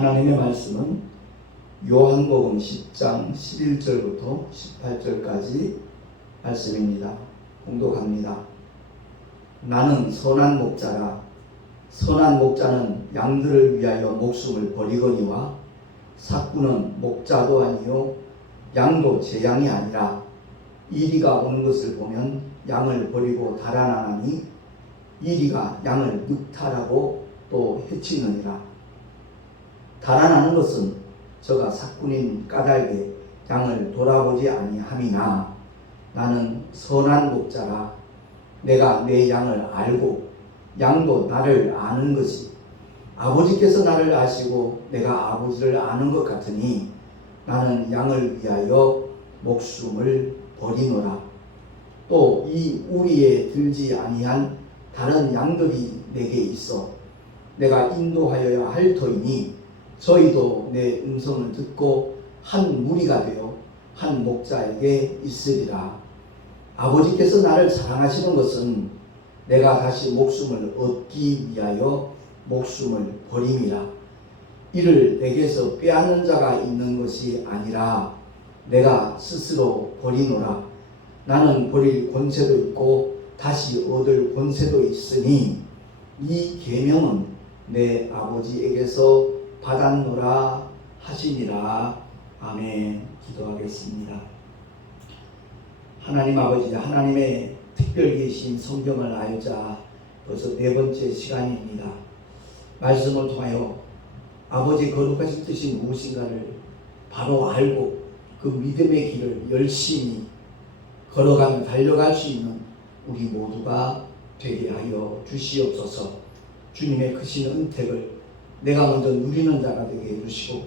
하나님의 말씀은 요한복음 10장 11절부터 18절까지 말씀입니다. 공독합니다. 나는 선한 목자라. 선한 목자는 양들을 위하여 목숨을 버리거니와 삭구는 목자도 아니요 양도 제 양이 아니라 이리가 오는 것을 보면 양을 버리고 달아나니 이리가 양을 육탈하고 또 해치느니라. 달아나는 것은 저가 삭군인 까닭에 양을 돌아보지 아니함이나 나는 선한 목자라. 내가 내 양을 알고 양도 나를 아는 것이 아버지께서 나를 아시고 내가 아버지를 아는 것 같으니 나는 양을 위하여 목숨을 버리노라. 또 이 우리에 들지 아니한 다른 양들이 내게 있어 내가 인도하여야 할 터이니 저희도 내 음성을 듣고 한 무리가 되어 한 목자에게 있으리라. 아버지께서 나를 사랑하시는 것은 내가 다시 목숨을 얻기 위하여 목숨을 버림이라. 이를 내게서 빼앗는 자가 있는 것이 아니라 내가 스스로 버리노라. 나는 버릴 권세도 있고 다시 얻을 권세도 있으니 이 계명은 내 아버지에게서 받았노라 하시니라. 아멘. 기도하겠습니다. 하나님 아버지, 하나님의 특별 계신 성경을 알자 벌써 4번째 시간입니다. 말씀을 통하여 아버지의 거룩하신 뜻이 무엇인가를 바로 알고 그 믿음의 길을 열심히 걸어가며 달려갈 수 있는 우리 모두가 되게 하여 주시옵소서. 주님의 크신 은택을 내가 먼저 누리는 자가 되게 해주시고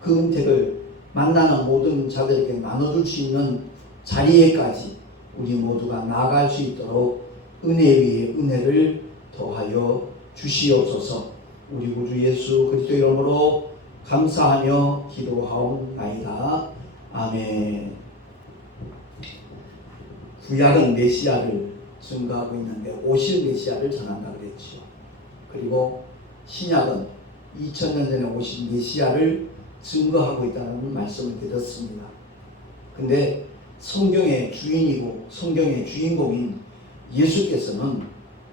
그 은택을 만나는 모든 자들에게 나눠줄 수 있는 자리에까지 우리 모두가 나아갈 수 있도록 은혜 위에 은혜를 더하여 주시옵소서. 우리 구주 예수 그리스도 이름으로 감사하며 기도하옵나이다. 아멘. 구약은 메시아를 증거하고 있는데 오실 메시아를 전한다 그랬죠. 그리고 신약은 2000년 전에 오신 메시아를 증거하고 있다는 말씀을 드렸습니다. 근데 성경의 주인이고 성경의 주인공인 예수께서는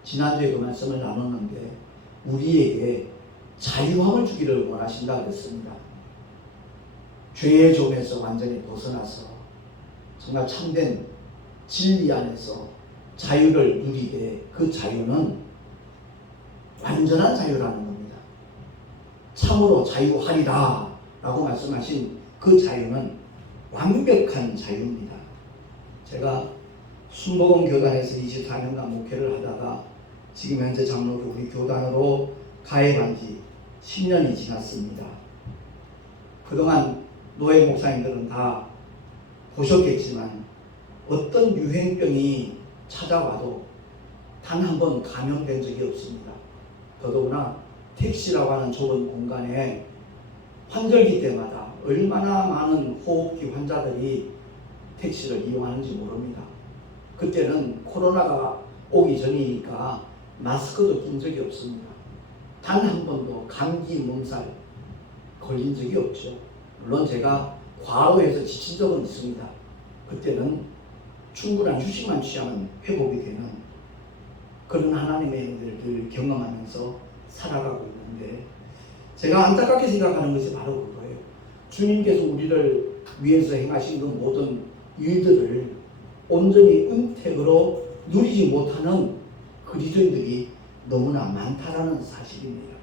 지난주에 그 말씀을 나눴는데 우리에게 자유함을 주기를 원하신다 그랬습니다. 죄의 종에서 완전히 벗어나서 정말 참된 진리 안에서 자유를 누리게, 그 자유는 완전한 자유라는 겁니다. 참으로 자유하리라 라고 말씀하신 그 자유는 완벽한 자유입니다. 제가 순복음 교단에서 24년간 목회를 하다가 지금 현재 장로로 우리 교단으로 가입한 지 10년이 지났습니다. 그동안 노예 목사님들은 다 보셨겠지만 어떤 유행병이 찾아와도 단 한 번 감염된 적이 없습니다. 더더구나 택시라고 하는 좁은 공간에 환절기 때마다 얼마나 많은 호흡기 환자들이 택시를 이용하는지 모릅니다. 그때는 코로나가 오기 전이니까 마스크도 낀 적이 없습니다. 단 한 번도 감기, 몸살 걸린 적이 없죠. 물론 제가 과로해서 지친 적은 있습니다. 그때는 충분한 휴식만 취하면 회복이 되는 그런 하나님의 은혜를 경험하면서 살아가고 있는데 제가 안타깝게 생각하는 것이 바로 그거예요. 주님께서 우리를 위해서 행하신 그 모든 일들을 온전히 은택으로 누리지 못하는 그리스도인들이 너무나 많다라는 사실입니다.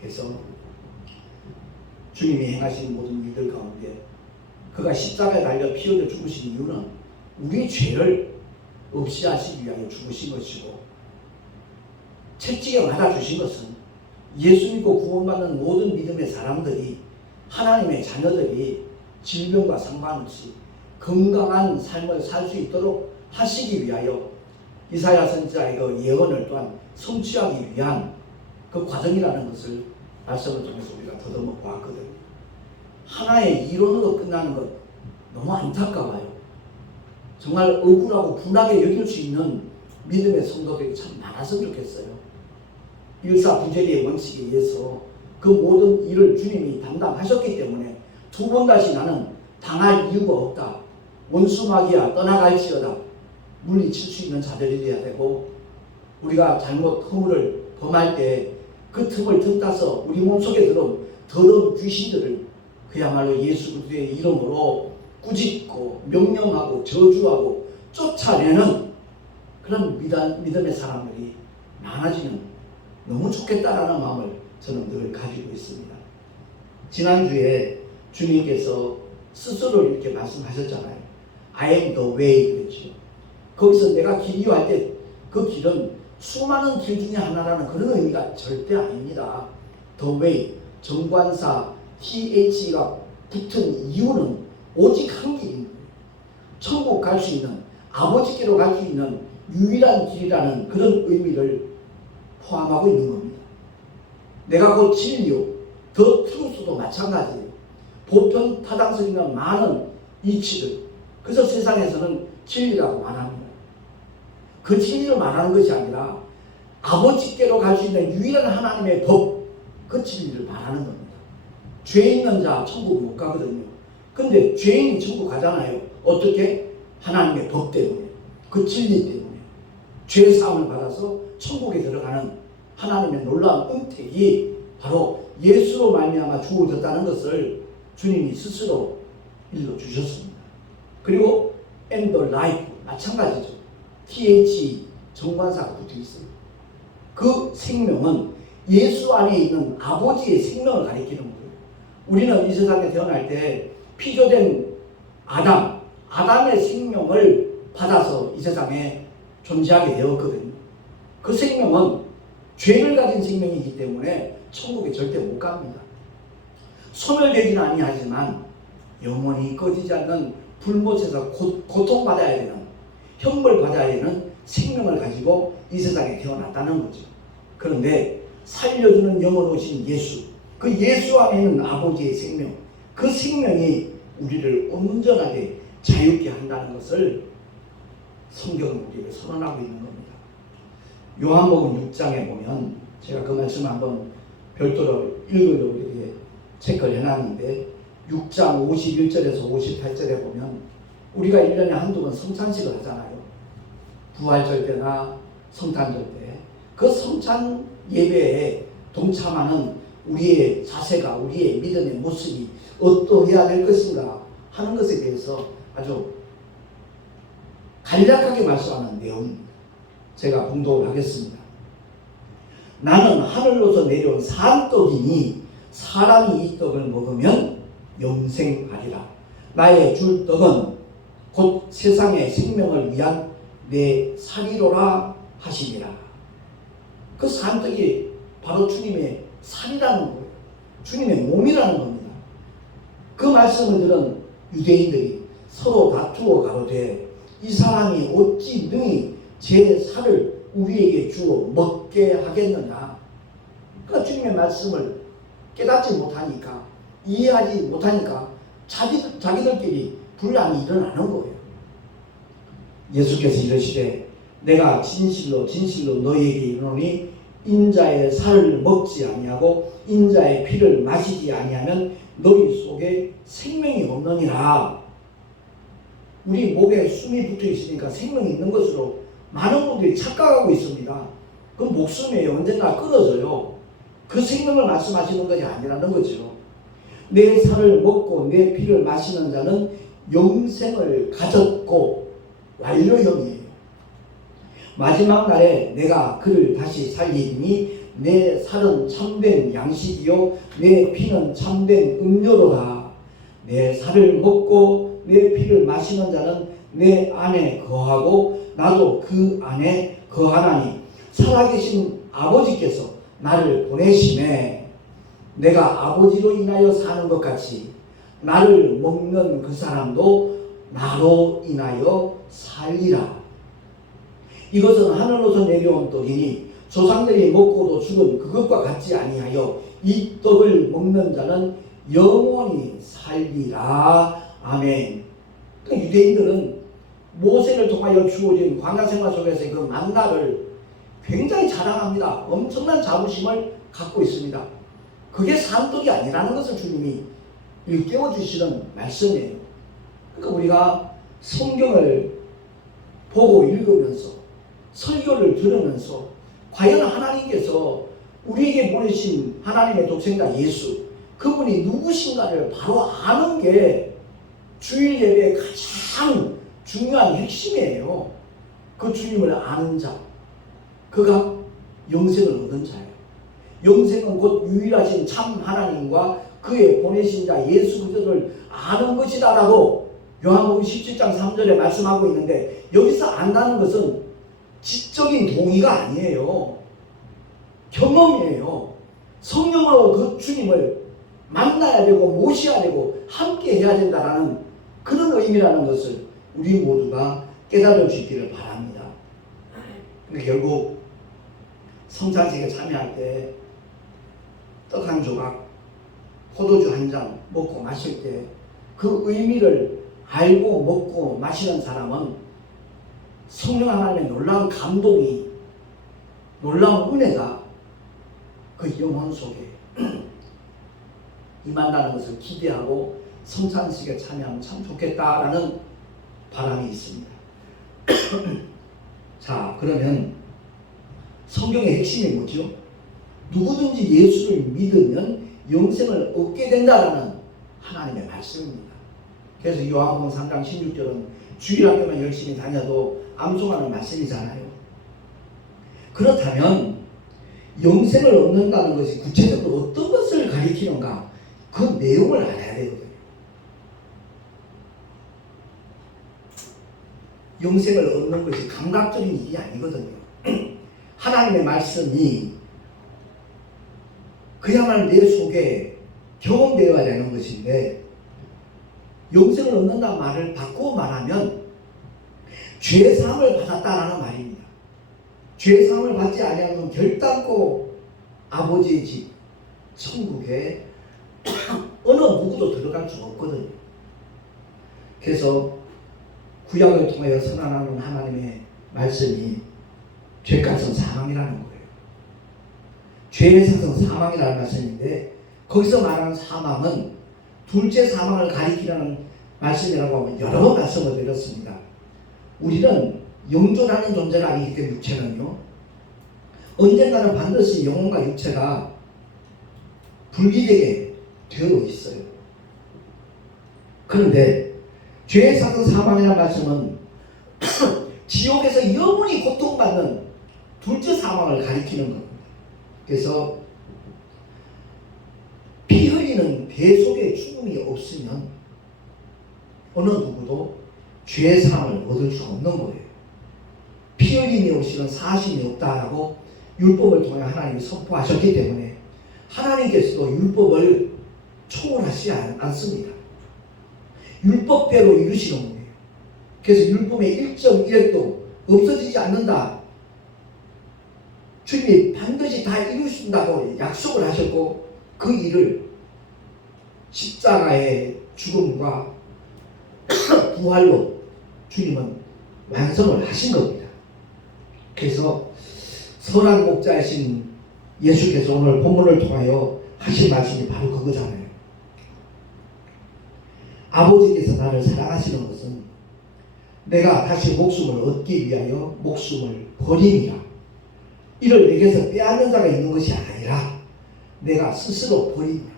그래서 주님이 행하신 모든 일들 가운데 그가 십자가에 달려 피 흘려 죽으신 이유는 우리의 죄를 없이 하시기 위하여 죽으신 것이고 채찍에 맞아 주신 것은 예수 믿고 구원받는 모든 믿음의 사람들이 하나님의 자녀들이 질병과 상관없이 건강한 삶을 살 수 있도록 하시기 위하여 이사야 선지자의 그 예언을 또한 성취하기 위한 그 과정이라는 것을 말씀을 통해서 우리가 더듬어 보았거든요. 하나의 이론으로 끝나는 것 너무 안타까워요. 정말 억울하고 분하게 여길 수 있는 믿음의 성도들이 참 많았으면 좋겠어요. 일사부재리의 원칙에 의해서 그 모든 일을 주님이 담당하셨기 때문에 두 번 다시 나는 당할 이유가 없다. 원수 마귀야 떠나갈지어다. 물리칠 수 있는 자들이 되어야 되고, 우리가 잘못 허물을 범할 때 그 틈을 틈타서 우리 몸속에 들어온 더러운 귀신들을 그야말로 예수 그리스도의 이름으로 꾸짖고 명령하고 저주하고 쫓아내는 그런 믿음의 사람들이 많아지면 너무 좋겠다라는 마음을 저는 늘 가지고 있습니다. 지난주에 주님께서 스스로 이렇게 말씀하셨잖아요. I am the way 그랬죠. 거기서 내가 길이요 할 때 그 길은 수많은 길 중에 하나라는 그런 의미가 절대 아닙니다. The way, 정관사 TH가 붙은 이유는 오직 한 길입니다. 천국 갈 수 있는, 아버지께로 갈 수 있는 유일한 길이라는 그런 의미를 포함하고 있는 겁니다. 내가 곧 진리요, 더 트루스도 마찬가지예요. 보편 타당성 있는 많은 이치들, 그래서 세상에서는 진리라고 말합니다. 그 진리를 말하는 것이 아니라 아버지께로 갈 수 있는 유일한 하나님의 법, 그 진리를 말하는 겁니다. 죄 있는 자 천국 못 가거든요. 근데 죄인이 천국 가잖아요. 어떻게? 하나님의 법 때문에, 그 진리 때문에 죄 사함을 받아서 천국에 들어가는 하나님의 놀라운 은택이 바로 예수로 말미암아 주어졌다는 것을 주님이 스스로 일러주셨습니다. 그리고 and the life 마찬가지죠. TH 정관사가 붙어 있어요. 그 생명은 예수 안에 있는 아버지의 생명을 가리키는 거예요. 우리는 이 세상에 태어날 때 피조된 아담의 생명을 받아서 이 세상에 존재하게 되었거든요. 그 생명은 죄를 가진 생명이기 때문에 천국에 절대 못 갑니다. 소멸되지는 아니하지만 영원히 꺼지지 않는 불못에서 고통받아야 되는, 형벌받아야 되는 생명을 가지고 이 세상에 태어났다는 거죠. 그런데 살려주는 영원 오신 예수, 그 예수 안에 있는 아버지의 생명, 그 생명이 우리를 온전하게 자유케 한다는 것을 성경은 우리에게 선언하고 있는 겁니다. 요한복음 6장에 보면, 제가 그 말씀 한번 별도로 읽으려고 이렇게 체크를 해놨는데, 6장 51절에서 58절에 보면 우리가 1년에 한두 번 성찬식을 하잖아요. 부활절 때나 성탄절 때. 그 성찬 예배에 동참하는 우리의 자세가, 우리의 믿음의 모습이 어떠해야 될 것인가 하는 것에 대해서 아주 간략하게 말씀하는 내용입니다. 제가 봉독을 하겠습니다. 나는 하늘로서 내려온 산떡이니 사람이 이 떡을 먹으면 영생하리라. 나의 줄 떡은 곧 세상의 생명을 위한 내 살이로라 하시니라. 그 산떡이 바로 주님의 살이라는 거예요. 주님의 몸이라는 겁니다. 그 말씀을 들은 유대인들이 서로 다투어 가로되 이 사람이 어찌 능히 제 살을 우리에게 주어 먹게 하겠느냐. 그러니까 주님의 말씀을 깨닫지 못하니까, 이해하지 못하니까 자기들끼리 분란이 일어나는 거예요. 예수께서 이르시되 내가 진실로 진실로 너희에게 이르노니 인자의 살을 먹지 아니하고 인자의 피를 마시지 아니하면 너희 속에 생명이 없느니라. 우리 목에 숨이 붙어 있으니까 생명이 있는 것으로 많은 분들이 착각하고 있습니다. 그 목숨이 언젠가 끊어져요. 그 생명을 말씀하시는 것이 아니라는 거죠. 내 살을 먹고 내 피를 마시는 자는 영생을 가졌고 완료형이에요. 마지막 날에 내가 그를 다시 살리니 내 살은 참된 양식이요 내 피는 참된 음료로라. 내 살을 먹고 내 피를 마시는 자는 내 안에 거하고 나도 그 안에 거하나니 살아계신 아버지께서 나를 보내심에 내가 아버지로 인하여 사는 것 같이 나를 먹는 그 사람도 나로 인하여 살리라. 이것은 하늘로서 내려온 떡이니 조상들이 먹고도 죽은 그것과 같지 아니하여 이 떡을 먹는 자는 영원히 살리라. 아멘. 그 유대인들은 모세를 통하여 주어진 광야생활 속에서의 그 만나를 굉장히 자랑합니다. 엄청난 자부심을 갖고 있습니다. 그게 산떡이 아니라는 것을 주님이 일깨워 주시는 말씀이에요. 그러니까 우리가 성경을 보고 읽으면서 설교를 들으면서 과연 하나님께서 우리에게 보내신 하나님의 독생자 예수, 그분이 누구신가를 바로 아는 게 주일 예배의 가장 중요한 핵심이에요. 그 주님을 아는 자, 그가 영생을 얻은 자예요. 영생은 곧 유일하신 참 하나님과 그의 보내신 자 예수 그리스도를 아는 것이다 라고 요한복음 17장 3절에 말씀하고 있는데, 여기서 안다는 것은 지적인 동의가 아니에요. 경험이에요. 성령으로 그 주님을 만나야 되고 모셔야 되고 함께 해야 된다라는 그런 의미라는 것을 우리 모두가 깨달을 수 있기를 바랍니다. 결국 성찬식에 참여할 때 떡 한 조각, 포도주 한 잔 먹고 마실 때 그 의미를 알고 먹고 마시는 사람은 성령 하나님의 놀라운 감동이, 놀라운 은혜가 그 영혼 속에 임한다는 것을 기대하고 성찬식에 참여하면 참 좋겠다라는 바람이 있습니다. 자, 그러면 성경의 핵심이 뭐죠? 누구든지 예수를 믿으면 영생을 얻게 된다라는 하나님의 말씀입니다. 그래서 요한복음 3장 16절은 주일학교만 열심히 다녀도 암송하는 말씀이잖아요. 그렇다면 영생을 얻는다는 것이 구체적으로 어떤 것을 가리키는가, 그 내용을 알아야 되거든요. 영생을 얻는 것이 감각적인 일이 아니거든요. 하나님의 말씀이 그야말로 내 속에 경험되어야 되는 것인데, 영생을 얻는다는 말을 바꾸어 말하면 죄사함을 받았다라는 말입니다. 죄사함을 받지 아니하면 결단코 아버지의 집 천국에 어느 누구도 들어갈 수가 없거든요. 그래서 구약을 통하여 선언하는 하나님의 말씀이 죄값은 사망이라는 거예요. 죄의 삭은 사망이라는 말씀인데, 거기서 말하는 사망은 둘째 사망을 가리키라는 말씀이라고 하면 여러 번 말씀을 드렸습니다. 우리는 영존하는 존재가 아니기 때문에 육체는요, 언젠가는 반드시 영혼과 육체가 분리되게 되어 있어요. 그런데 죄의 삭은 사망이라는 말씀은 지옥에서 영원히 고통받는 둘째 사망을 가리키는 겁니다. 그래서 피 흘리는 배 속에 죽음이 없으면 어느 누구도 죄의 사함을 얻을 수 없는 거예요. 피 흘림이 없이는 사심이 없다라고 율법을 통해 하나님이 선포하셨기 때문에 하나님께서도 율법을 초월하시지 않습니다. 율법대로 이루시는 거예요. 그래서 율법의 1.1획도 없어지지 않는다. 주님이 반드시 다 이루신다고 약속을 하셨고, 그 일을 십자가의 죽음과 부활로 주님은 완성을 하신 겁니다. 그래서 선한 목자이신 예수께서 오늘 본문을 통하여 하신 말씀이 바로 그거잖아요. 아버지께서 나를 사랑하시는 것은 내가 다시 목숨을 얻기 위하여 목숨을 버림이라. 이를 내게서 빼앗는 자가 있는 것이 아니라 내가 스스로 버리구나.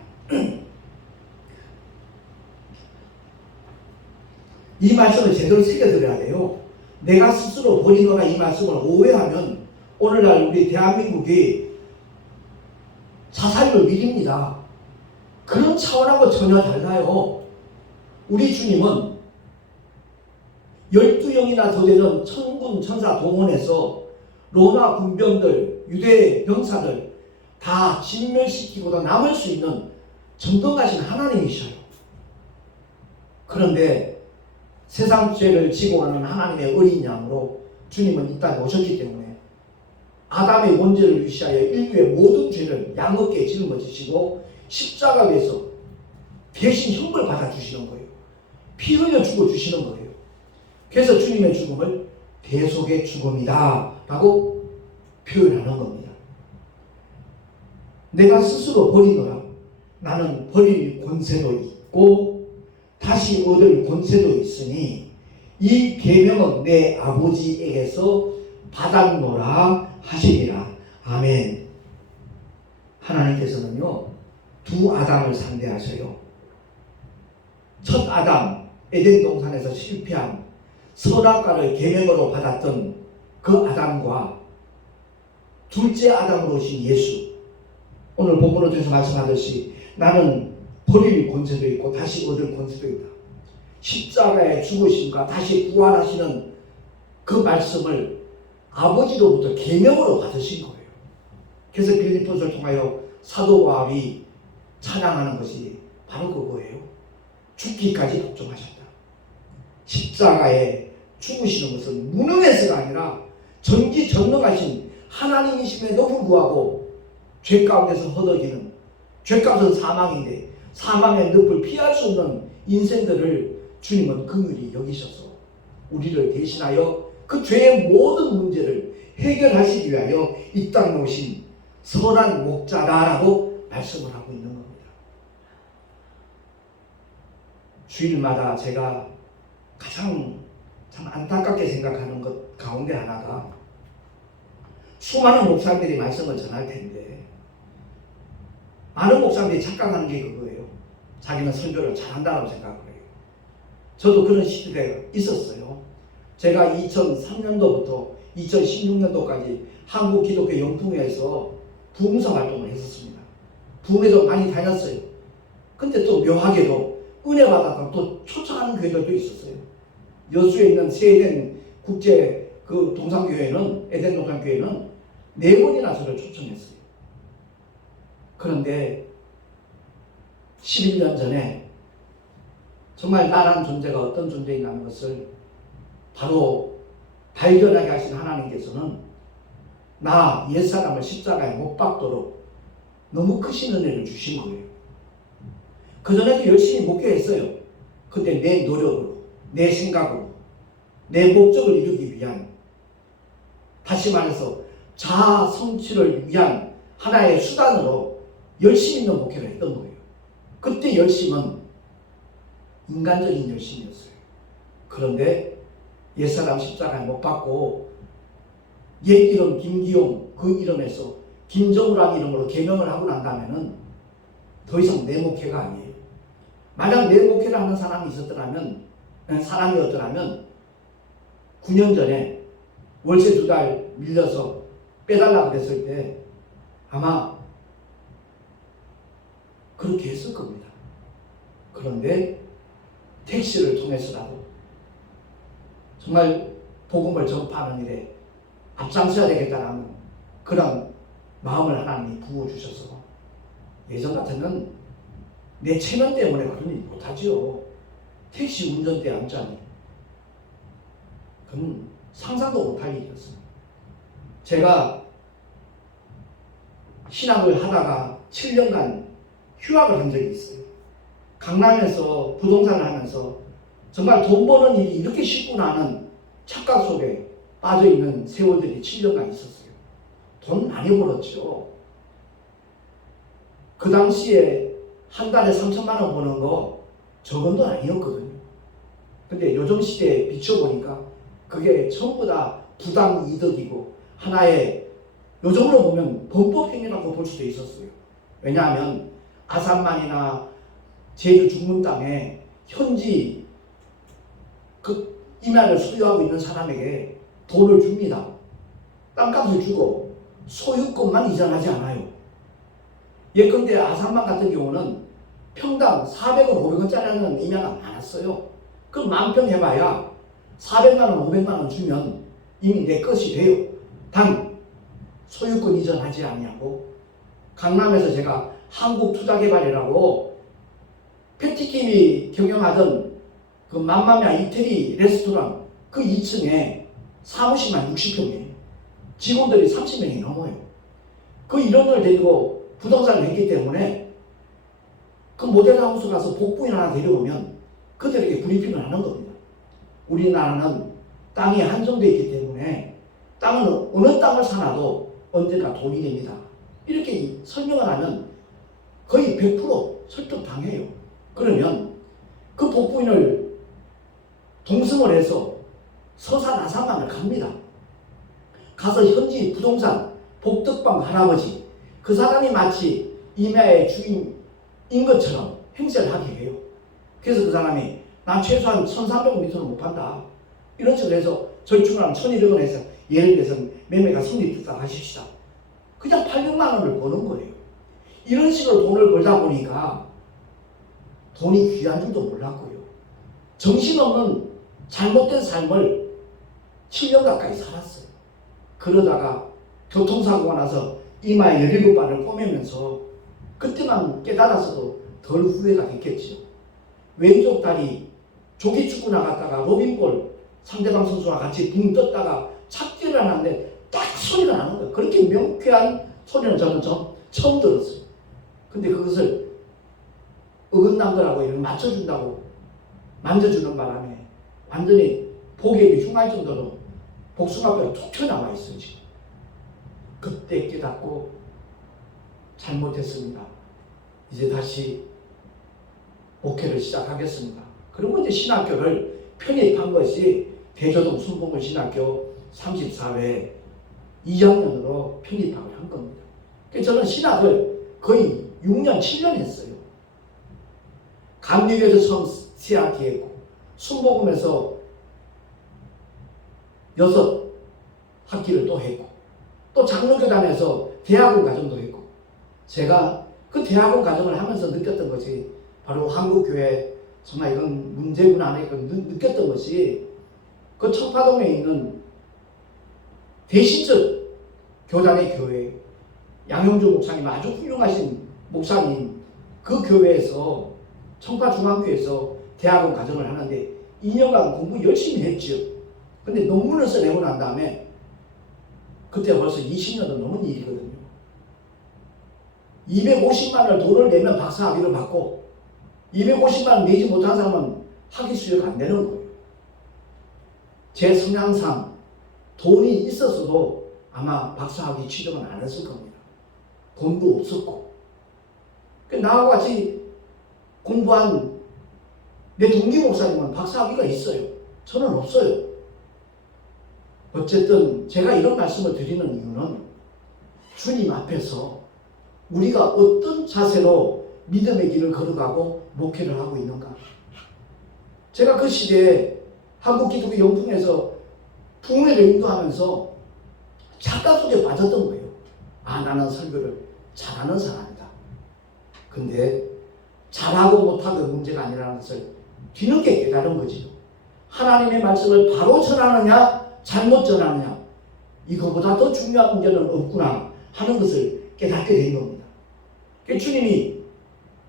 이 말씀을 제대로 새겨들어야 돼요. 내가 스스로 버리거나 이 말씀을 오해하면 오늘날 우리 대한민국이 자살률 1위입니다. 그런 차원하고 전혀 달라요. 우리 주님은 12영이나 더 되는 천군 천사 동원해서 로마 군병들, 유대 병사들 다 진멸시키고도 남을 수 있는 전능하신 하나님이셔요. 그런데 세상 죄를 지고 가는 하나님의 어린 양으로 주님은 이 땅에 오셨기 때문에 아담의 원죄를 위시하여 인류의 모든 죄를 양없게 짊어지시고 십자가 위에서 대신 형벌 받아주시는 거예요. 피 흘려 죽어주시는 거예요. 그래서 주님의 죽음을 대속의 죽음이다 라고 표현하는 겁니다. 내가 스스로 버리노라. 나는 버릴 권세도 있고 다시 얻을 권세도 있으니 이 계명은 내 아버지에게서 받았노라 하시니라. 아멘. 하나님께서는요, 두 아담을 상대하셔요. 첫 아담, 에덴 동산에서 실패한 선악과를 계명으로 받았던 그 아담과 둘째 아담으로 오신 예수. 오늘 본문을 통해서 말씀하듯이 나는 버릴 권세도 있고 다시 얻을 권세도 있다. 십자가의 죽으심과 다시 부활하시는 그 말씀을 아버지로부터 계명으로 받으신 거예요. 그래서 빌립보서를 통하여 사도 바울이 찬양하는 것이 바로 그거예요. 죽기까지 복종하셨다. 십자가에 죽으시는 것은 무능해서가 아니라 전지전능하신 하나님이심에도 불구하고 죄 가운데서 허덕이는, 죄값은 사망인데 사망의 늪을 피할 수 없는 인생들을 주님은 긍휼히 여기셔서 우리를 대신하여 그 죄의 모든 문제를 해결하시기 위하여 이 땅에 오신 선한 목자다라고 말씀을 하고 있는 겁니다. 주일마다 제가 가장 참 안타깝게 생각하는 것 가운데 하나가 수많은 목사들이 말씀을 전할 텐데 많은 목사들이 착각하는 게 그거예요. 자기는 설교를 잘한다고 생각을 해요. 저도 그런 시대가 있었어요. 제가 2003년도부터 2016년도까지 한국기독교영풍회에서 부흥사 활동을 했었습니다. 부흥회도 많이 다녔어요. 근데 또 묘하게도 은혜 받았다고 또 초청하는 교회들도 있었어요. 여수에 있는 세에덴 국제 그 동산교회는, 에덴 동산교회는 4번이나 저를 초청했어요. 그런데 11년 전에 정말 나라는 존재가 어떤 존재인가는 것을 바로 발견하게 하신 하나님께서는 나 옛사람을 십자가에 못 박도록 너무 크신 은혜를 주신 거예요. 그전에도 열심히 목회했어요. 근데 내 노력으로, 내 생각으로, 내 목적을 이루기 위한, 다시 말해서 자아 성취를 위한 하나의 수단으로 열심히 있는 목회를 했던 거예요. 그때 열심은 인간적인 열심이었어요. 그런데 옛사람 십자가에 못 박고 옛 이름 김기용 그 이름에서 김정우라는 이름으로 개명을 하고 난 다음에는 더 이상 내 목회가 아니에요. 만약 내 목회를 하는 사람이었더라면 9년 전에 월세 2달 밀려서 빼달라고 그랬을 때 아마 그렇게 했을 겁니다. 그런데 택시를 통해서라도 정말 복음을 전파하는 일에 앞장서야 되겠다는 그런 마음을 하나님이 부어주셔서 예전 같으면 내 체면 때문에 그런 일 못하지요. 택시 운전대에 앉자니 그건 상상도 못할 일이었어요. 제가 신학을 하다가 7년간 휴학을 한 적이 있어요. 강남에서 부동산을 하면서 정말 돈 버는 일이 이렇게 쉽구나 하는 착각 속에 빠져있는 세월들이 7년간 있었어요. 돈 많이 벌었죠. 그 당시에 한 달에 3천만 원 버는 거 적은 돈 아니었거든요. 근데 요즘 시대에 비춰보니까 그게 전부 다 부당 이득이고 하나의 요즘으로 보면 범법행위라고 볼 수도 있었어요. 왜냐하면 아산만이나 제주 중문 땅에 현지 그 임야를 소유하고 있는 사람에게 돈을 줍니다. 땅값을 주고 소유권만 이전하지 않아요. 예컨대 아산만 같은 경우는 평당 400원, 500원짜리는 임야가 많았어요. 그럼 만평 해봐야 400만원, 500만원 주면 이미 내 것이 돼요. 단 소유권 이전하지 않냐고. 강남에서 제가 한국투자개발이라고 패티킴이 경영하던 그 맘마미아 이태리 레스토랑 그 2층에 사무실만 60평이에요. 직원들이 30명이 넘어요. 그 인원을 데리고 부동산을 했기 때문에 그 모델하우스 가서 복부인 하나 데려오면 그들에게 브리핑을 하는 겁니다. 우리나라는 땅이 한정되어 있기 때문에 어느 땅을 사놔도 언젠가 돈이 됩니다. 이렇게 설명을 하면 거의 100% 설득당해요. 그러면 그 복부인을 동승을 해서 서산 아산만을 갑니다. 가서 현지 부동산 복덕방 할아버지, 그 사람이 마치 임야의 주인인 것처럼 행세를 하게 해요. 그래서 그 사람이 난 최소한 1,300원미터는 못 판다, 이런 식으로 해서 절충을 하면 1,200원 해서 예를 들어서 매매가 성립됐다 하십시다. 그냥 800만 원을 버는 거예요. 이런 식으로 돈을 벌다 보니까 돈이 귀한 줄도 몰랐고요. 정신없는 잘못된 삶을 7년 가까이 살았어요. 그러다가 교통사고가 나서 이마에 17발을 꼬매면서 그때만 깨달았어도 덜 후회가 됐겠죠. 왼쪽 다리 조기축구 나갔다가 로빈볼 상대방 선수와 같이 붕 떴다가 착지를 하는데 딱 소리가 나는 거예요. 그렇게 명쾌한 소리는 저는 처음 들었어요. 근데 그것을 어긋난 거라고 맞춰준다고 만져주는 바람에 완전히 복액이 흉할 정도로 복숭아뼈가 툭 튀어나와 있어요. 지금. 그때 깨닫고 잘못했습니다. 이제 다시 목회를 시작하겠습니다. 그리고 이제 신학교를 편입한 것이 대저동 순복음 신학교 34회 2학년으로 편입학을 한 겁니다. 그래서 저는 신학을 거의 6년, 7년 했어요. 감리교에서 처음 CRT 했고, 순복음에서 6학기를 또 했고, 또 장로교단에서 대학원 과정도 했고, 제가 그 대학원 과정을 하면서 느꼈던 것이 바로 한국교회 정말 이건 문제구나 느꼈던 것이 그 청파동에 있는 대신적 교단의 교회, 양형주 목사님 아주 훌륭하신 목사님, 그 교회에서 청파중학교에서 대학원 과정을 하는데 2년간 공부 열심히 했죠. 근데 논문을 써내고 난 다음에 그때 벌써 20년도 넘은 일이거든요. 250만 원을 돈을 내면 박사학위를 받고 250만 원 내지 못한 사람은 학위 수여가 안 되는 거예요. 제 성향상 돈이 있었어도 아마 박사학위 취득은 안 했을 겁니다. 돈도 없었고. 나하고 같이 공부한 내 동기 목사님은 박사학위가 있어요. 저는 없어요. 어쨌든 제가 이런 말씀을 드리는 이유는 주님 앞에서 우리가 어떤 자세로 믿음의 길을 걸어가고 목회를 하고 있는가. 제가 그 시대에 한국기독교 영풍에서 부흥회를 인도하면서 착각 속에 빠졌던 거예요. 아, 나는 설교를 잘하는 사람이다. 근데 잘하고 못하고 문제가 아니라는 것을 뒤늦게 깨달은 거지요. 하나님의 말씀을 바로 전하느냐 잘못 전하느냐, 이거보다 더 중요한 문제는 없구나 하는 것을 깨닫게 된 겁니다. 주님이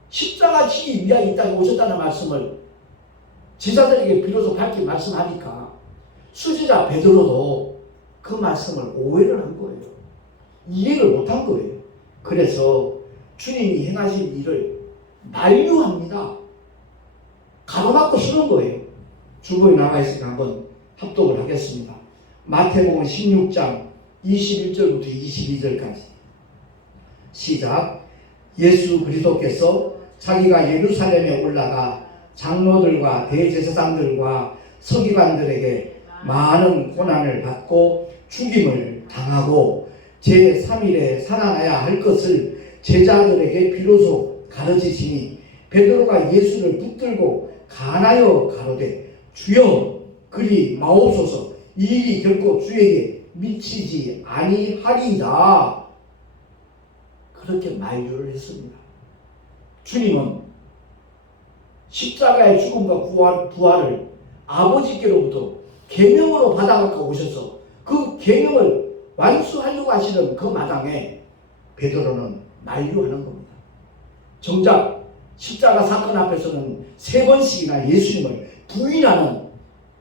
십자가 지기 위하여 이 땅에 오셨다는 말씀을 제자들에게 비로소 밝게 말씀하니까 수제자 베드로도 그 말씀을 오해를 한 거예요. 이해를 못한 거예요. 그래서 주님이 행하신 일을 만류합니다. 가로막고 쓰는 거예요. 주보에 나와 있으니까 한번 합독을 하겠습니다. 마태복음 16장 21절부터 22절까지 시작. 예수 그리스도께서 자기가 예루살렘에 올라가 장로들과 대제사장들과 서기관들에게 많은 고난을 받고 죽임을 당하고 제3일에 살아나야 할 것을 제자들에게 비로소 가르치시니 베드로가 예수를 붙들고 간하여 가로되 주여 그리 마옵소서, 이 일이 결코 주에게 미치지 아니하리이다. 그렇게 만류를 했습니다. 주님은 십자가의 죽음과 부활을 아버지께로부터 계명으로 받아갖고 오셔서 그 계명을 완수하려고 하시는 그 마당에 베드로는 만류하는 겁니다. 정작 십자가 사건 앞에서는 3번씩이나 예수님을 부인하는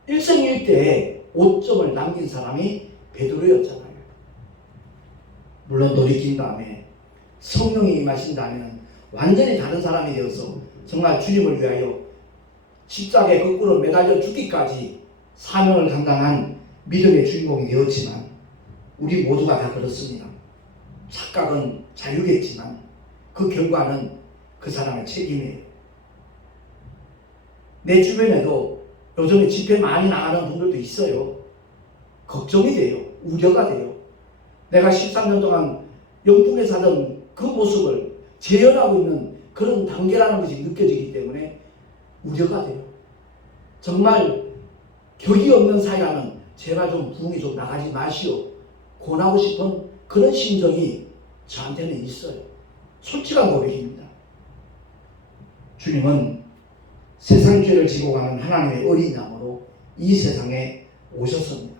일생일대에 오점을 남긴 사람이 베드로였잖아요. 물론 돌이킨 다음에 성령이 임하신 다음에는 완전히 다른 사람이 되어서 정말 주님을 위하여 십자가에 거꾸로 매달려 죽기까지 사명을 감당한 믿음의 주인공이 되었지만 우리 모두가 다 그렇습니다. 착각은 자유겠지만 그 결과는 그 사람의 책임이에요. 내 주변에도 요즘에 집회 많이 나가는 분들도 있어요. 걱정이 돼요. 우려가 돼요. 내가 13년 동안 영풍에 사던 그 모습을 재현하고 있는 그런 단계라는 것이 느껴지기 때문에 우려가 돼요. 정말 격이 없는 사이라면 제발 좀 부흥이 좀 나가지 마시오. 권하고 싶은 그런 심정이 저한테는 있어요. 솔직한 고백입니다. 주님은 세상 죄를 지고 가는 하나님의 어린 양으로 이 세상에 오셨습니다.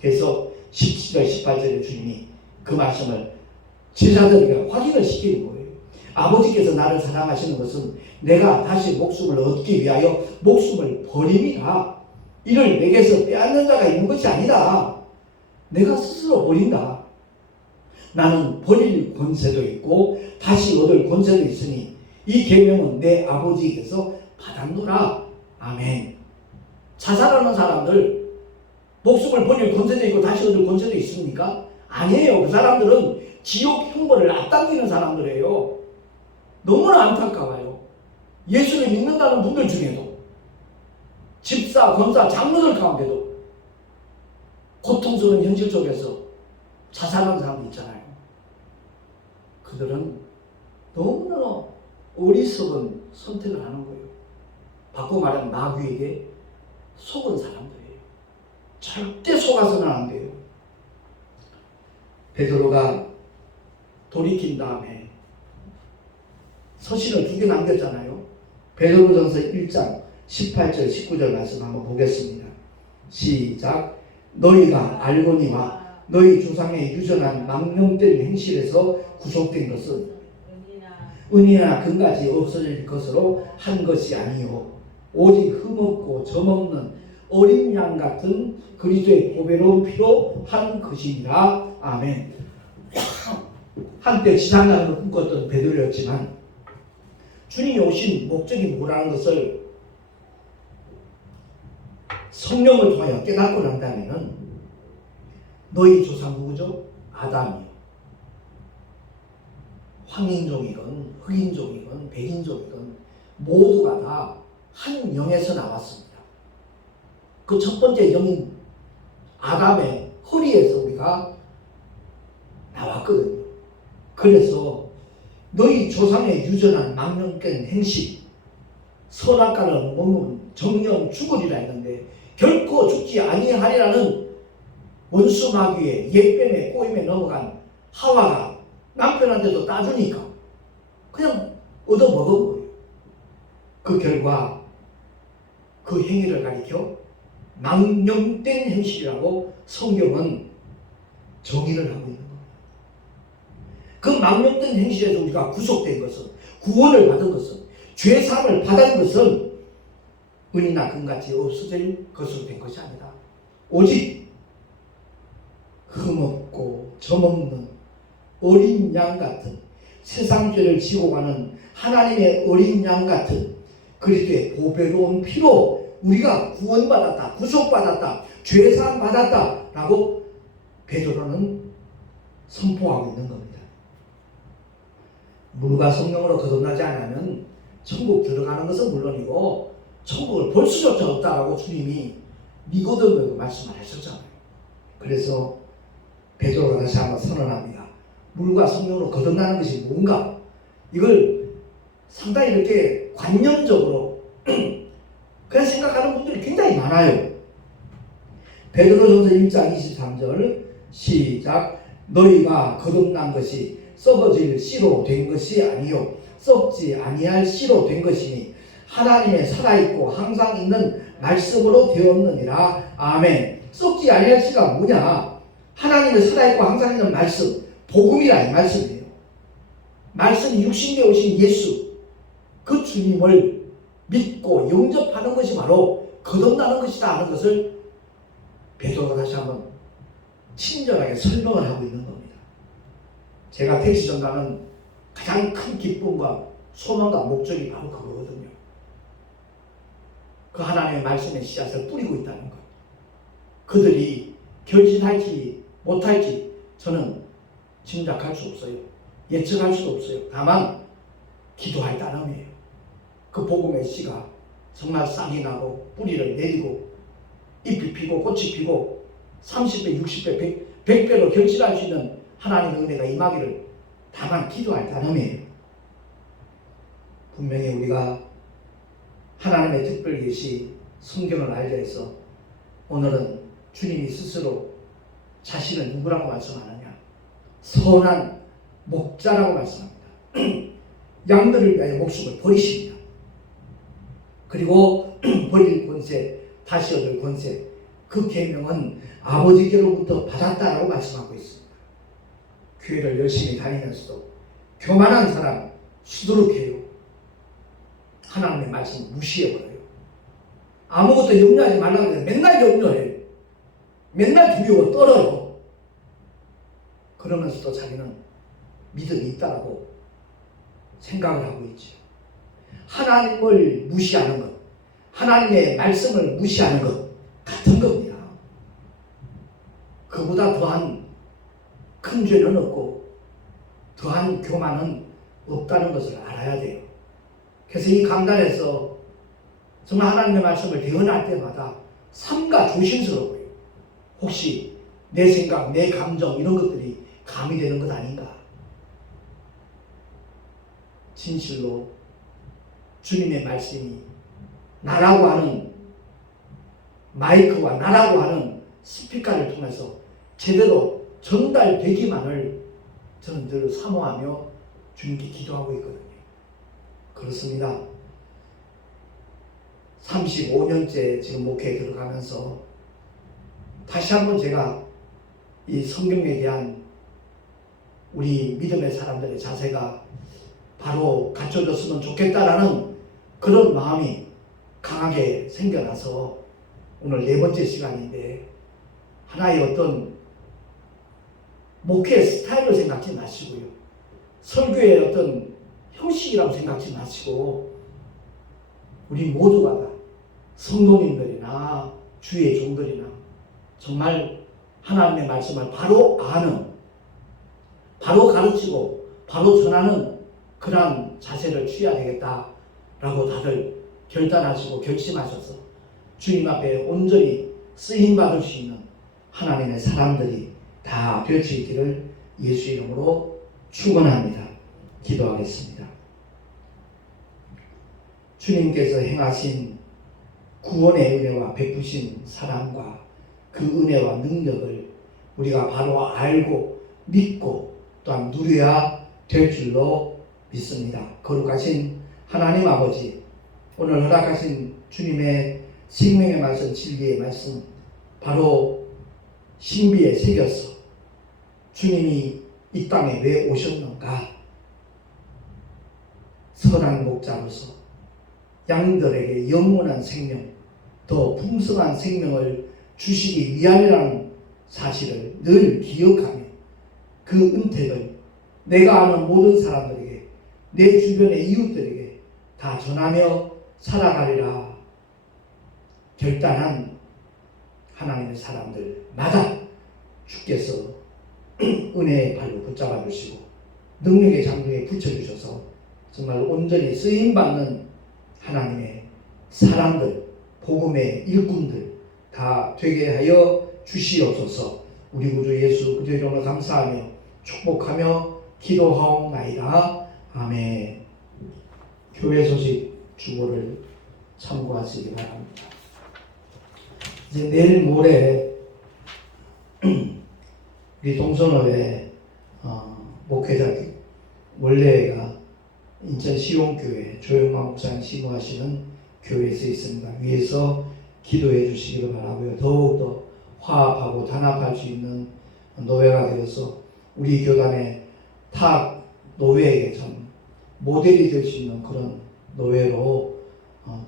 그래서 17절 18절에 주님이 그 말씀을 제자들에게 확인을 시키는 거예요. 아버지께서 나를 사랑하시는 것은 내가 다시 목숨을 얻기 위하여 목숨을 버림이라. 이를 내게서 빼앗는 자가 있는 것이 아니다. 내가 스스로 버린다. 나는 버릴 권세도 있고 다시 얻을 권세도 있으니 이 계명은 내 아버지께서 받았노라. 아멘. 자살하는 사람들 목숨을 버릴 권세도 있고 다시 얻을 권세도 있습니까? 아니에요. 그 사람들은 지옥 형벌을 앞당기는 사람들이에요. 너무나 안타까워요. 예수를 믿는다는 분들 중에도 집사, 권사, 장로들 가운데도 고통스러운 현실 속에서 자살하는 사람도 있잖아요. 그들은 너무나 어리석은 선택을 하는 거예요. 바꿔 말하면 마귀에게 속은 사람들이에요. 절대 속아서는 안 돼요. 베드로가 돌이킨 다음에 서신을 2개 남겼잖아요. 베드로전서 1장 18절 19절 말씀 한번 보겠습니다. 시작. 너희가 알거니와 너희 조상의 유전한 망령된 행실에서 구속된 것은 은이나 금까지 없어질 것으로 한 것이 아니요 오직 흠없고 점없는 어린 양 같은 그리스도의 보배로운 피로 한 것이니라. 아멘. 한때 지상가를 꿈꿨던 베드로였지만 주님이 오신 목적이 뭐라는 것을 성령을 통하여 깨닫고 난 다음에는 너희 조상 누구죠? 아담이요. 황인종이건 흑인종이건 백인종이건 모두가 다 한 영에서 나왔습니다. 그 첫 번째 영인 아담의 허리에서 우리가 나왔거든요. 그래서 너희 조상의 유전한 망령된 행실 선악과를 먹으면 정령 죽으리라 했는데 결코 죽지 아니하리라는 원수 마귀의 옛뱀의 꼬임에 넘어간 하와가 남편한테도 따주니까 그냥 얻어먹은 거예요. 그 결과 그 행위를 가리켜 망령된 행실이라고 성경은 정의를 하고 있는 겁니다. 그 망령된 행실에서 우리가 구속된 것은, 구원을 받은 것은, 죄사함을 받은 것은 은이나 금같이 없어질 것으로 된 것이 아니다. 오직 흠없고 점없는 어린 양 같은, 세상 죄를 지고 가는 하나님의 어린 양 같은 그리스도의 보배로운 피로 우리가 구원받았다, 구속받았다, 죄사함 받았다 라고 베드로는 선포하고 있는 겁니다. 물과 성령으로 거듭나지 않으면 천국 들어가는 것은 물론이고 천국을 볼 수조차 없다라고 주님이 니고데모에게 말씀을 하셨잖아요. 그래서 베드로가 다시 한번 선언합니다. 물과 성령으로 거듭나는 것이 뭔가? 이걸 상당히 이렇게 관념적으로 그냥 생각하는 분들이 굉장히 많아요. 베드로전서 1장 23절 시작. 너희가 거듭난 것이 썩어질 씨로 된 것이 아니요 썩지 아니할 씨로 된 것이니 하나님의 살아있고 항상 있는 말씀으로 되었느니라. 아멘. 썩지 아니할 씨가 뭐냐? 하나님의 살아있고 항상 있는 말씀, 복음이라 이 말씀이에요. 말씀이 육신되어 오신 예수, 그 주님을 믿고 영접하는 것이 바로 거듭나는 것이다 하는 것을 베드로가 다시 한번 친절하게 설명을 하고 있는 겁니다. 제가 택시 전가는 가장 큰 기쁨과 소망과 목적이 바로 그거거든요. 그 하나님의 말씀의 씨앗을 뿌리고 있다는 것. 그들이 결실할지 못할지 저는 짐작할 수 없어요. 예측할 수도 없어요. 다만 기도할 따름이에요. 그 복음의 씨가 정말 싹이 나고 뿌리를 내리고 잎이 피고 꽃이 피고 30배, 60배, 100배로 결실할 수 있는 하나님의 은혜가 임하기를 다만 기도할 따름이에요. 분명히 우리가 하나님의 특별 계시 성경을 알자 해서 오늘은 주님이 스스로 자신을 누구라고 말씀하느냐? 선한 목자라고 말씀합니다. 양들을 위하여 목숨을 버리십니다. 그리고 버릴 권세, 다시 얻을 권세, 그 계명은 아버지께로부터 받았다라고 말씀하고 있습니다. 교회를 열심히 다니면서도 교만한 사람 수두룩해요. 하나님의 말씀을 무시해버려요. 아무것도 염려하지 말라고 해요. 맨날 염려해요. 맨날 두려워 떨어요. 그러면서도 자기는 믿음이 있다라고 생각을 하고 있죠. 하나님을 무시하는 것, 하나님의 말씀을 무시하는 것 같은 겁니다. 그보다 더한 큰 죄는 없고 더한 교만은 없다는 것을 알아야 돼요. 그래서 이 강단에서 정말 하나님의 말씀을 대언할 때마다 삼가 조심스러워요. 혹시 내 생각, 내 감정 이런 것들이 가미되는 것 아닌가? 진실로 주님의 말씀이 나라고 하는 마이크와 나라고 하는 스피커를 통해서 제대로 전달되기만을 저는 늘 사모하며 주님께 기도하고 있거든요. 그렇습니다. 35년째 지금 목회에 들어가면서 다시 한번 제가 이 성경에 대한 우리 믿음의 사람들의 자세가 바로 갖춰졌으면 좋겠다라는 그런 마음이 강하게 생겨나서 오늘 4번째 시간인데 하나의 어떤 목회 스타일을 생각지 마시고요. 설교의 어떤 형식이라고 생각지 마시고 우리 모두가 다 성도님들이나 주의 종들이나 정말 하나님의 말씀을 바로 아는, 바로 가르치고 바로 전하는 그러한 자세를 취해야 되겠다라고 다들 결단하시고 결심하셔서 주님 앞에 온전히 쓰임받을 수 있는 하나님의 사람들이 다 될 수 있기를 예수 이름으로 축원합니다. 기도하겠습니다. 주님께서 행하신 구원의 은혜와 베푸신 사랑과 그 은혜와 능력을 우리가 바로 알고 믿고 또한 누려야 될 줄로 믿습니다. 거룩하신 하나님 아버지, 오늘 허락하신 주님의 생명의 말씀, 진리의 말씀 바로 신비에 새겨서 주님이 이 땅에 왜 오셨는가? 선한 목자로서 양들에게 영원한 생명, 더 풍성한 생명을 주시기 위함이라는 사실을 늘 기억하며 그 은택을 내가 아는 모든 사람들에게, 내 주변의 이웃들에게 다 전하며 살아가리라 결단한 하나님의 사람들마다 주께서 은혜의 발로 붙잡아 주시고 능력의 장중에 붙여주셔서 정말 온전히 쓰임받는 하나님의 사람들, 복음의 일꾼들 다 되게 하여 주시옵소서. 우리 구주 예수 그리스도 이름으로 감사하며 축복하며 기도하옵나이다. 아멘. 교회 소식 주보를 참고하시기 바랍니다. 이제 내일 모레 우리 동선호회 목회자 원래가 인천 시용교회 조영만 목사님 심호하시는 교회에서 있습니다. 위에서 기도해 주시기를 바라고요. 더욱더 화합하고 단합할 수 있는 노회가 되어서 우리 교단의 타 노회에게 참 모델이 될 수 있는 그런 노회로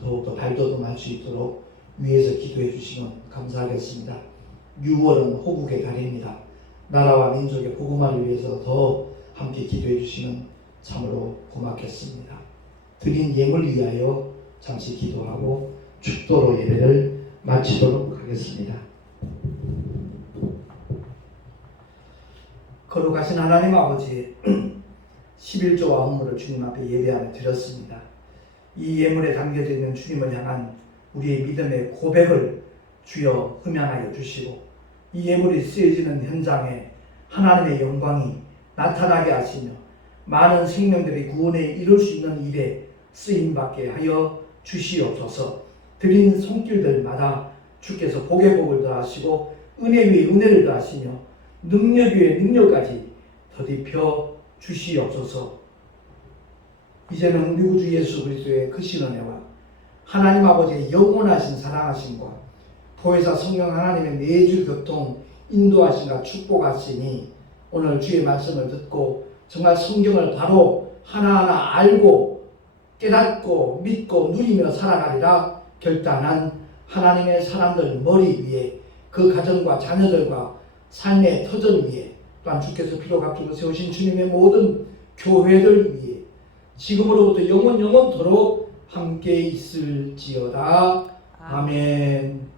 더욱더 발돋움할 수 있도록 위에서 기도해 주시면 감사하겠습니다. 6월은 호국의 달입니다. 나라와 민족의 복음화를 위해서 더 함께 기도해 주시면 참으로 고맙겠습니다. 드린 예물 위하여 잠시 기도하고 축도로 예배를 마치도록 하겠습니다. 거룩하신 하나님 아버지, 11조와 헌물을 주님 앞에 예배하며 드렸습니다. 이 예물에 담겨져 있는 주님을 향한 우리의 믿음의 고백을 주여 흠양하여 주시고 이 예물이 쓰여지는 현장에 하나님의 영광이 나타나게 하시며 많은 생명들이 구원에 이룰 수 있는 일에 쓰임받게 하여 주시옵소서. 드린 손길들마다 주께서 복에 복을 더하시고 은혜 위에 은혜를 더하시며 능력 위에 능력까지 더딥혀 주시옵소서. 이제는 우리 구주 예수 그리스도의 크신 은혜와 하나님 아버지의 영원하신 사랑하심과 보혜사 성령 하나님의 매주 교통 인도하심과 축복하시니 오늘 주의 말씀을 듣고 정말 성경을 바로 하나하나 알고 깨닫고 믿고 누리며 살아가리라 결단한 하나님의 사람들 머리 위에 그 가정과 자녀들과 삶의 터전 위에 또한 주께서 피로 값주고 세우신 주님의 모든 교회들 위에 지금으로부터 영원토록 함께 있을지어다. 아멘.